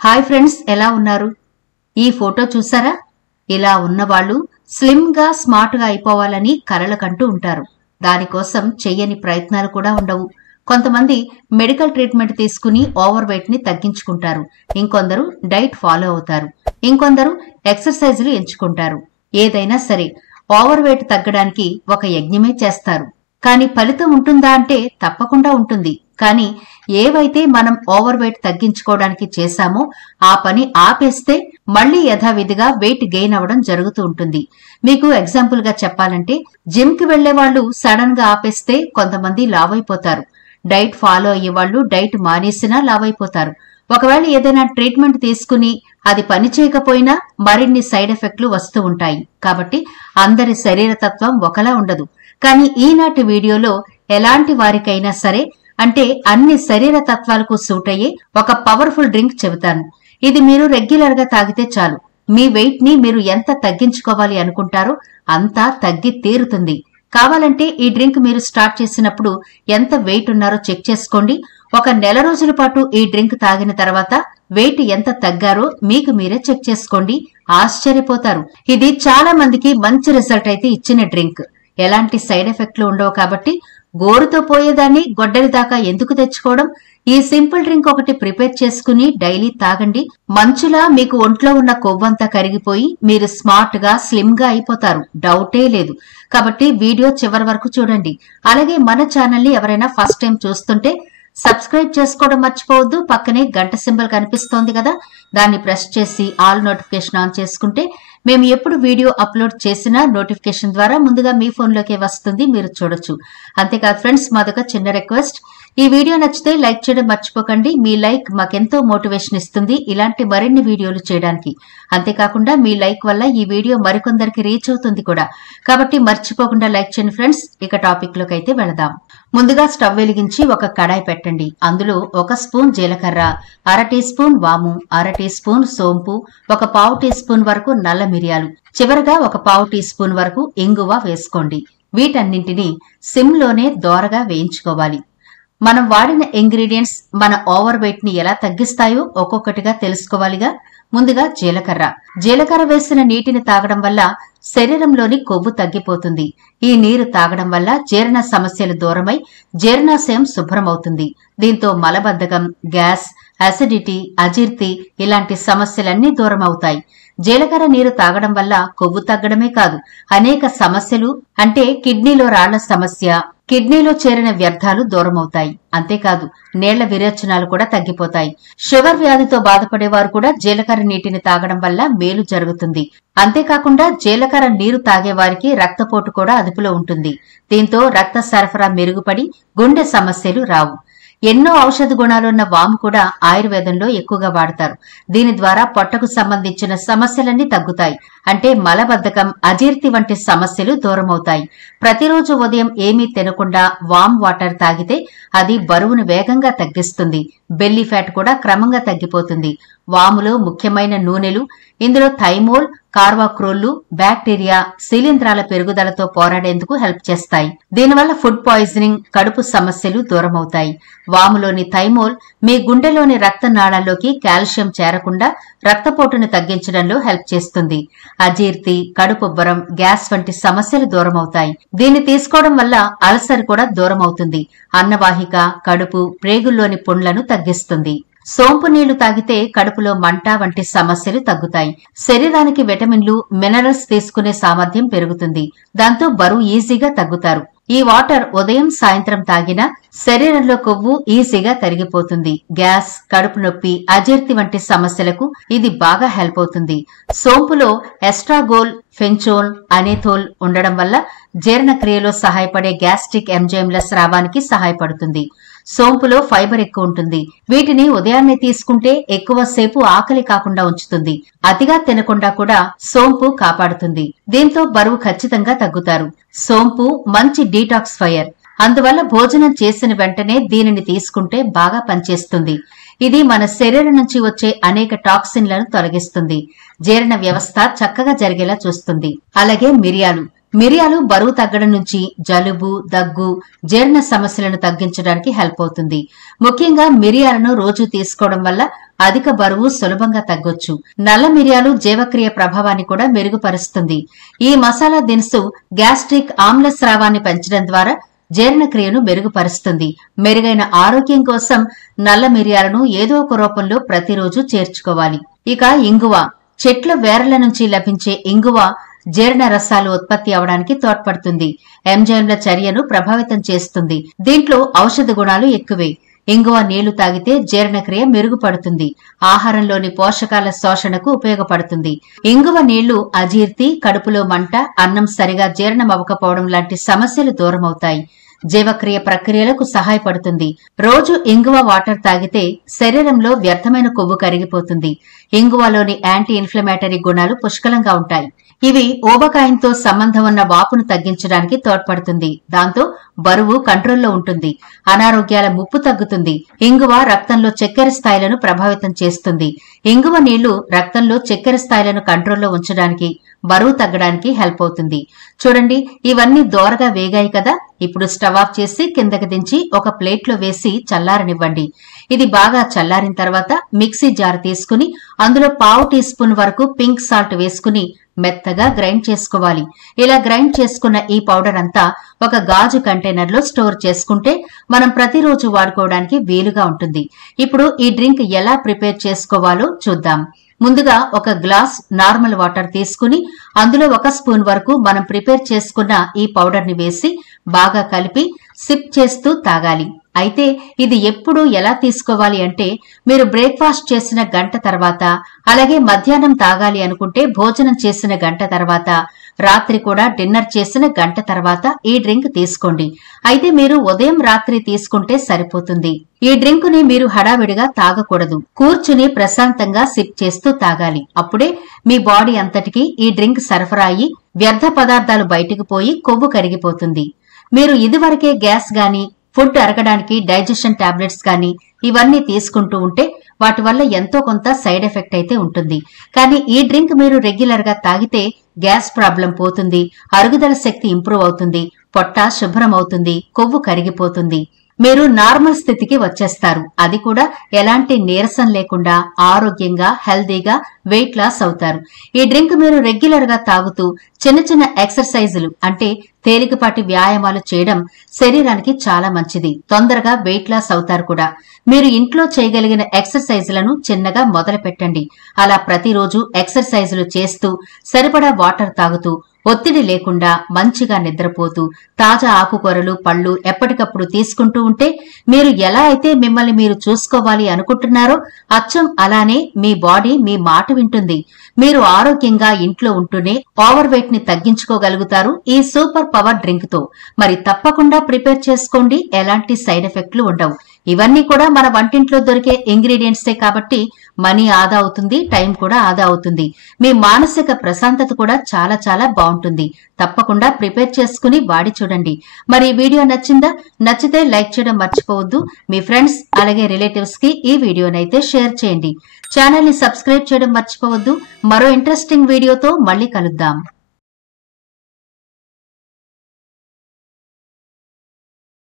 Hi friends, ఎలా ఉన్నారు? ఈ ఫోటో చూసారా? ఇలా ఉన్నవాళ్లు స్లిమ్ గా స్మార్ట్ గా అయిపోవాలని కలలకంటూ ఉంటారు. దానికోసం చెయ్యని ప్రయత్నాలు కూడా ఉండవు. కొంతమంది మెడికల్ ట్రీట్మెంట్ తీసుకుని ఓవర్ వెయిట్ ని తగ్గించుకుంటారు. ఇంకొందరు డైట్ ఫాలో అవుతారు. ఇంకొందరు ఎక్సర్సైజులు ఎంచుకుంటారు. ఏదైనా సరే ఓవర్ వెయిట్ తగ్గడానికి ఒక యజ్ఞమే చేస్తారు. కానీ ఫలితం ఉంటుందా అంటే తప్పకుండా ఉంటుంది. కానీ ఏవైతే మనం ఓవర్ వెయిట్ తగ్గించుకోవడానికి చేశామో ఆ పని ఆపేస్తే మళ్లీ యథావిధిగా వెయిట్ గెయిన్ అవ్వడం జరుగుతూ ఉంటుంది. మీకు ఎగ్జాంపుల్ గా చెప్పాలంటే, జిమ్ కి వెళ్లే వాళ్ళు సడన్ గా ఆపేస్తే కొంతమంది లావైపోతారు. డైట్ ఫాలో అయ్యేవాళ్లు డైట్ మానేసినా లావైపోతారు. ఒకవేళ ఏదైనా ట్రీట్మెంట్ తీసుకుని అది పని చేయకపోయినా మరిన్ని సైడ్ ఎఫెక్ట్లు వస్తూ ఉంటాయి. కాబట్టి అందరి శరీరతత్వం ఒకలా ఉండదు. కానీ ఈనాటి వీడియోలో ఎలాంటి వారికైనా సరే, అంటే అన్ని శరీర తత్వాలకు సూట్ అయ్యే ఒక పవర్ఫుల్ డ్రింక్ చెబుతాను. ఇది మీరు రెగ్యులర్ గా తాగితే చాలు, మీ వెయిట్ ని మీరు ఎంత తగ్గించుకోవాలి అనుకుంటారో అంతా తగ్గి తీరుతుంది. కావాలంటే ఈ డ్రింక్ మీరు స్టార్ట్ చేసినప్పుడు ఎంత వెయిట్ ఉన్నారో చెక్ చేసుకోండి. ఒక నెల రోజుల పాటు ఈ డ్రింక్ తాగిన తర్వాత వెయిట్ ఎంత తగ్గారో మీకు మీరే చెక్ చేసుకోండి. ఆశ్చర్యపోతారు. ఇది చాలా మందికి మంచి రిజల్ట్ అయితే ఇచ్చిన డ్రింక్. ఎలాంటి సైడ్ ఎఫెక్ట్లు ఉండవు. కాబట్టి గోరుతో పోయేదాన్ని గొడ్డలి దాకా ఎందుకు తెచ్చుకోవడం? ఈ సింపుల్ డ్రింక్ ఒకటి ప్రిపేర్ చేసుకుని డైలీ తాగండి. మంచులా మీకు ఒంట్లో ఉన్న కొవ్వంతా కరిగిపోయి మీరు స్మార్ట్ గా స్లిమ్ గా అయిపోతారు. డౌటే లేదు. కాబట్టి వీడియో చివరి వరకు చూడండి. అలాగే మన ఛానల్ ని ఎవరైనా ఫస్ట్ టైం చూస్తుంటే సబ్స్క్రైబ్ చేసుకోవడం మర్చిపోవద్దు. పక్కనే గంట సింబల్ కనిపిస్తోంది కదా, దాన్ని ప్రెస్ చేసి ఆల్ నోటిఫికేషన్ ఆన్ చేసుకుంటే మేము ఎప్పుడు వీడియో అప్లోడ్ చేసినా నోటిఫికేషన్ ద్వారా ముందుగా మీ ఫోన్లోకే వస్తుంది, మీరు చూడొచ్చు. అంతేకాదు ఫ్రెండ్స్, మాదొక చిన్న రిక్వెస్ట్, ఈ వీడియో నచ్చితే లైక్ చేయడం మర్చిపోకండి. మీ లైక్ మాకెంతో మోటివేషన్ ఇస్తుంది ఇలాంటి మరిన్ని వీడియోలు చేయడానికి. అంతేకాకుండా మీ లైక్ వల్ల ఈ వీడియో మరికొందరికి రీచ్ అవుతుంది కూడా. కాబట్టి మర్చిపోకుండా లైక్ చేయండి ఫ్రెండ్స్. ఇక టాపిక్ లోకి అయితే వెళదాం. ముందుగా స్టవ్ వెలిగించి ఒక కడాయి పెట్టండి. అందులో 1 స్పూన్ జీలకర్ర, 1/2 టీ స్పూన్ వాము, 1/2 టీ స్పూన్ సోంపు, 1/4 టీ స్పూన్ వరకు నల్ల మిరియాలు, చివరగా 1/4 టీ స్పూన్ వరకు ఇంగువ వేసుకోండి. వీటన్నింటినీ సిమ్ లోనే దోరగా వేయించుకోవాలి. మనం వాడిన ఇంగ్రీడియంట్స్ మన ఓవర్ వెయిట్ ని ఎలా తగ్గిస్తాయో ఒక్కొక్కటిగా తెలుసుకోవాలిగా. ముందుగా జీలకర్ర వేసిన నీటిని తాగడం వల్ల శరీరంలోని కొవ్వు తగ్గిపోతుంది. ఈ నీరు తాగడం వల్ల జీర్ణ సమస్యలు దూరమై జీర్ణాశయం శుభ్రమవుతుంది. దీంతో మలబద్ధకం, గ్యాస్, అసిడిటీ, అజీర్తి ఇలాంటి సమస్యలన్నీ దూరం అవుతాయి. జీలకర్ర నీరు తాగడం వల్ల కొవ్వు తగ్గడమే కాదు, అనేక సమస్యలు, అంటే కిడ్నీలో రాళ్ల సమస్య, కిడ్నీలో చేరిన వ్యర్థాలు దూరమవుతాయి. అంతేకాదు నీళ్ల విరేచనాలు కూడా తగ్గిపోతాయి. షుగర్ వ్యాధితో బాధపడేవారు కూడా జీలకర్ర నీటిని తాగడం వల్ల మేలు జరుగుతుంది. అంతేకాకుండా జీలకర్ర నీరు తాగేవారికి రక్తపోటు కూడా అదుపులో ఉంటుంది. దీంతో రక్త సరఫరా మెరుగుపడి గుండె సమస్యలు రావు. ఎన్నో ఔషధ గుణాలున్న వాము కూడా ఆయుర్వేదంలో ఎక్కువగా వాడతారు. దీని ద్వారా పొట్టకు సంబంధించిన సమస్యలన్నీ తగ్గుతాయి. అంటే మలబద్ధకం, అజీర్తి వంటి సమస్యలు దూరమవుతాయి. ప్రతిరోజు ఉదయం ఏమీ తినకుండా వామ్ వాటర్ తాగితే అది బరువును వేగంగా తగ్గిస్తుంది. బెల్లీ ఫ్యాట్ కూడా క్రమంగా తగ్గిపోతుంది. వాములో ముఖ్యమైన నూనెలు, ఇందులో థైమోల్, కార్వాక్రోళ్లు బ్యాక్టీరియా, శిలీంధ్రాల పెరుగుదలతో పోరాడేందుకు హెల్ప్ చేస్తాయి. దీనివల్ల ఫుడ్ పాయిజనింగ్, కడుపు సమస్యలు దూరమవుతాయి. వాములోని థైమోల్ మీ గుండెలోని రక్తనాళాల్లోకి కాల్షియం చేరకుండా రక్తపోటును తగ్గించడంలో హెల్ప్ చేస్తుంది. అజీర్తి, కడుపుబ్బరం, గ్యాస్ వంటి సమస్యలు దూరమవుతాయి. దీన్ని తీసుకోవడం వల్ల అల్సర్ కూడా దూరమవుతుంది. అన్నవాహిక, కడుపు, ప్రేగుల్లోని పుండ్లను తగ్గిస్తుంది. సోంపు నీళ్లు తాగితే కడుపులో మంట వంటి సమస్యలు తగ్గుతాయి. శరీరానికి విటమిన్లు, మినరల్స్ తీసుకునే సామర్థ్యం పెరుగుతుంది. దాంతో బరువు ఈజీగా తగ్గుతారు. ఈ వాటర్ ఉదయం, సాయంత్రం తాగినా శరీరంలో కొవ్వు ఈజీగా తరిగిపోతుంది. గ్యాస్, కడుపు నొప్పి, అజీర్తి వంటి సమస్యలకు ఇది బాగా హెల్ప్ అవుతుంది. సోంపులో ఎస్ట్రాగోల్, ఫెంచోల్, అనేథోల్ ఉండడం వల్ల జీర్ణక్రియలో సహాయపడే గ్యాస్ట్రిక్ ఎంజైమ్ల స్రావానికి సహాయపడుతుంది. సోంపులో ఫైబర్ ఎక్కువ ఉంటుంది. వీటిని ఉదయాన్నే తీసుకుంటే ఎక్కువసేపు ఆకలి కాకుండా ఉంచుతుంది. అతిగా తినకుండా కూడా సోంపు కాపాడుతుంది. దీంతో బరువు ఖచ్చితంగా తగ్గుతారు. సోంపు మంచి డీటాక్సిఫైయర్. అందువల్ల భోజనం చేసిన వెంటనే దీనిని తీసుకుంటే బాగా పనిచేస్తుంది. ఇది మన శరీరం నుంచి వచ్చే అనేక టాక్సిన్లను తొలగిస్తుంది. జీర్ణ వ్యవస్థ చక్కగా జరిగేలా చూస్తుంది. అలాగే మిరియాలు బరువు తగ్గడం నుంచి జలుబు, దగ్గు, జీర్ణ సమస్యలను తగ్గించడానికి హెల్ప్ అవుతుంది. ముఖ్యంగా మిరియాలను రోజు తీసుకోవడం వల్ల అధిక బరువు సులభంగా తగ్గొచ్చు. నల్ల మిరియాలు జీవక్రియ ప్రభావాన్ని కూడా మెరుగుపరుస్తుంది. ఈ మసాలా దినుసు గ్యాస్ట్రిక్ ఆమ్ల స్రావాన్ని పెంచడం ద్వారా జీర్ణక్రియను మెరుగుపరుస్తుంది. మెరుగైన ఆరోగ్యం కోసం నల్ల మిరియాలను ఏదో ఒక రూపంలో ప్రతిరోజు చేర్చుకోవాలి. ఇక ఇంగువ, చెట్ల వేర్ల నుంచి లభించే ఇంగువ జీర్ణ రసాలు ఉత్పత్తి అవడానికి తోడ్పడుతుంది. ఎంజైమ్ల చర్యను ప్రభావితం చేస్తుంది. దీంట్లో ఔషధ గుణాలు ఎక్కువే. ఇంగువ నీళ్లు తాగితే జీర్ణక్రియ మెరుగుపడుతుంది. ఆహారంలోని పోషకాల శోషణకు ఉపయోగపడుతుంది. ఇంగువ నీళ్లు అజీర్తి, కడుపులో మంట, అన్నం సరిగా జీర్ణమవ్వకపోవడం లాంటి సమస్యలు దూరమవుతాయి. జీవక్రియ ప్రక్రియలకు సహాయపడుతుంది. రోజు ఇంగువ వాటర్ తాగితే శరీరంలో వ్యర్థమైన కొవ్వు కరిగిపోతుంది. ఇంగువలోని యాంటీ ఇన్ఫ్లమేటరీ గుణాలు పుష్కలంగా ఉంటాయి. ఇవి ఊబకాయంతో సంబంధం ఉన్న వాపును తగ్గించడానికి తోడ్పడుతుంది. దాంతో బరువు కంట్రోల్లో ఉంటుంది. అనారోగ్యాల ముప్పు తగ్గుతుంది. ఇంగువ రక్తంలో చక్కెర స్థాయిలను ప్రభావితం చేస్తుంది. ఇంగువ నీళ్లు రక్తంలో చక్కెర స్థాయిలను కంట్రోల్లో ఉంచడానికి, బరువు తగ్గడానికి హెల్ప్ అవుతుంది. చూడండి, ఇవన్నీ దోరగా వేగాయి కదా. ఇప్పుడు స్టవ్ ఆఫ్ చేసి కిందకి దించి ఒక ప్లేట్లో వేసి చల్లారనివ్వండి. ఇది బాగా చల్లారిన తర్వాత మిక్సీ జార్ తీసుకుని అందులో పావు టీ స్పూన్ వరకు పింక్ సాల్ట్ వేసుకుని మెత్తగా గ్రైండ్ చేసుకోవాలి. ఇలా గ్రైండ్ చేసుకున్న ఈ పౌడర్ అంతా ఒక గాజు కంటైనర్లో స్టోర్ చేసుకుంటే మనం ప్రతిరోజు వాడుకోవడానికి వీలుగా ఉంటుంది. ఇప్పుడు ఈ డ్రింక్ ఎలా ప్రిపేర్ చేసుకోవాలో చూద్దాం. ముందుగా ఒక గ్లాస్ నార్మల్ వాటర్ తీసుకుని అందులో 1 స్పూన్ వరకు మనం ప్రిపేర్ చేసుకున్న ఈ పౌడర్ ని వేసి బాగా కలిపి సిప్ చేస్తూ తాగాలి. అయితే ఇది ఎప్పుడు ఎలా తీసుకోవాలి అంటే, మీరు బ్రేక్ఫాస్ట్ చేసిన గంట తర్వాత, అలాగే మధ్యాహ్నం తాగాలి అనుకుంటే భోజనం చేసిన గంట తర్వాత, రాత్రి కూడా డిన్నర్ చేసిన గంట తర్వాత ఈ డ్రింక్ తీసుకోండి. అయితే మీరు ఉదయం రాత్రి తీసుకుంటే సరిపోతుంది. ఈ డ్రింక్ ని మీరు హడావిడిగా తాగకూడదు. కూర్చుని ప్రశాంతంగా సిప్ చేస్తూ తాగాలి. అప్పుడే మీ బాడీ అంతటికి ఈ డ్రింక్ సరఫరా అయ్యి వ్యర్థ పదార్థాలు బయటకు పోయి కొవ్వు కరిగిపోతుంది. మీరు ఇదివరకే గ్యాస్ గాని, ఫుడ్ అరగడానికి డైజెషన్ టాబ్లెట్స్ గాని ఇవన్నీ తీసుకుంటూ ఉంటే వాటి వల్ల ఎంతో కొంత సైడ్ ఎఫెక్ట్ అయితే ఉంటుంది. కానీ ఈ డ్రింక్ మీరు రెగ్యులర్ గా తాగితే గ్యాస్ ప్రాబ్లం పోతుంది, అరుగుదల శక్తి ఇంప్రూవ్ అవుతుంది, పొట్ట శుభ్రం అవుతుంది, కొవ్వు కరిగిపోతుంది. మీరు నార్మల్ స్థితికి వచ్చేస్తారు. అది కూడా ఎలాంటి నీరసం లేకుండా ఆరోగ్యంగా, హెల్దీగా వెయిట్ లాస్ అవుతారు. ఈ డ్రింక్ మీరు రెగ్యులర్ గా తాగుతూ చిన్న చిన్న ఎక్సర్సైజులు అంటే తేలికపాటి వ్యాయామాలు చేయడం శరీరానికి చాలా మంచిది. తొందరగా వెయిట్ లాస్ అవుతారు కూడా. మీరు ఇంట్లో చేయగలిగిన ఎక్సర్సైజులను చిన్నగా మొదలు పెట్టండి. అలా ప్రతిరోజు ఎక్సర్సైజులు చేస్తూ, సరిపడా వాటర్ తాగుతూ, ఒత్తిడి లేకుండా మంచిగా నిద్రపోతూ, తాజా ఆకుకూరలు, పళ్లు ఎప్పటికప్పుడు తీసుకుంటూ ఉంటే మీరు ఎలా అయితే మిమ్మల్ని మీరు చూసుకోవాలి అనుకుంటున్నారో అచ్చం అలానే మీ బాడీ మీ మాట వింటుంది. మీరు ఆరోగ్యంగా ఇంట్లో ఉంటూనే ఓవర్ వెయిట్ ని తగ్గించుకోగలుగుతారు ఈ సూపర్ పవర్ డ్రింక్ తో. మరి తప్పకుండా ప్రిపేర్ చేసుకోండి. ఎలాంటి సైడ్ ఎఫెక్ట్లు ఉండవు. ఇవన్నీ కూడా మన వంటింట్లో దొరికే ఇంగ్రీడియంట్సే కాబట్టి మనీ ఆదా అవుతుంది, టైం కూడా ఆదా అవుతుంది. మీ మానసిక ప్రశాంతత కూడా చాలా చాలా బాగుంటుంది. తప్పకుండా ప్రిపేర్ చేసుకుని వాడి చూడండి. మరి ఈ వీడియో నచ్చిందా? నచ్చితే లైక్ చేయడం మర్చిపోవద్దు. మీ ఫ్రెండ్స్ అలాగే రిలేటివ్స్ కి ఈ వీడియోనైతే షేర్ చేయండి. ఛానల్ ని సబ్స్క్రైబ్ చేయడం మర్చిపోవద్దు. మరో ఇంట్రెస్టింగ్ వీడియోతో మళ్ళీ కలుద్దాం.